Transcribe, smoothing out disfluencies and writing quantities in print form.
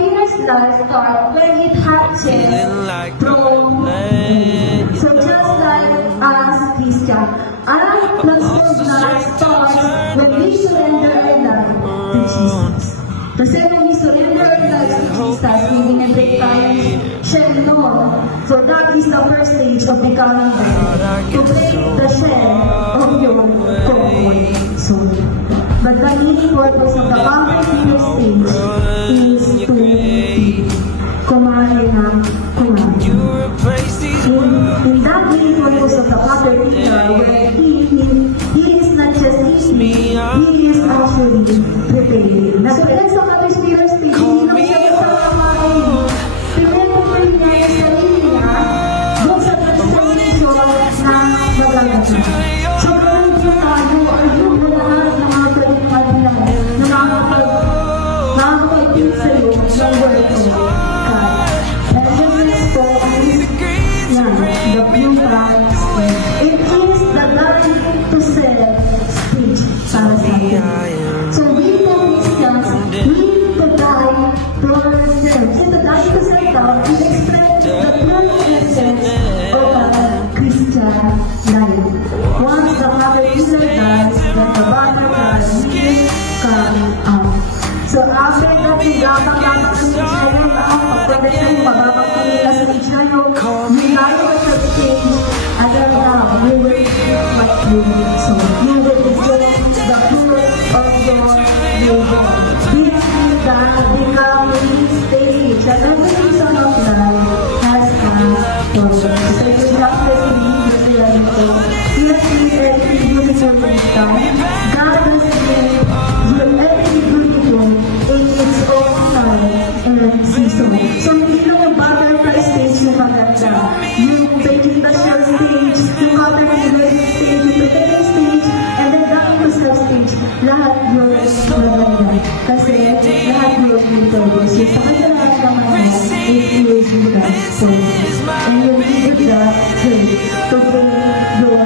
Peter's life started when it happened from so just like us Christian, our personal life starts when we surrender our life to Jesus. Kasi when we surrender our lives to Jesus, we will take time shell Lord. So that is the first stage of becoming God, to take the shell of your comfort soul. But the main purpose of the comfort stage is to kumain ng kumain. In that main purpose of the comfort where he is not just eating, he is actually preparing. So let's talk about Peter's stage. Hindi lang siya sa kumain. Pinipapay niya yung sarili niya doon sa transformation na magagawa. So ganun po tayo ay yung lahat ng mga palitan na nakakapagpapit sa'yo ng word of God. And this po is the blue flag stage. It is the dying to self stage para sa atin. So we Christians, we need to die to ourselves. And the dying to self down is express the true essence of a Christian life. Once the mother Peter dies, then the mother God will come out. So after that, pinapakalaman ng Israel ang pagpagdating mababagpang nila sa Israel, minayo sa stage, and then now, we will what you will. So you will enjoy the fruit of your labor. This is the becoming stage, and every season of life has come forward. So if you have to read this reality, you see every beautiful time. God has made you every beautiful in its own time and season. So hindi lang yung butterfly stage yung maganda. Yung taking the shell stage, yung coming stage, yung preparing stage, and then coming to self stage. Lahat yun maganda. Kasi lahat yun beautiful. So sa kanya lahat naman it is with us. And you need that to bring your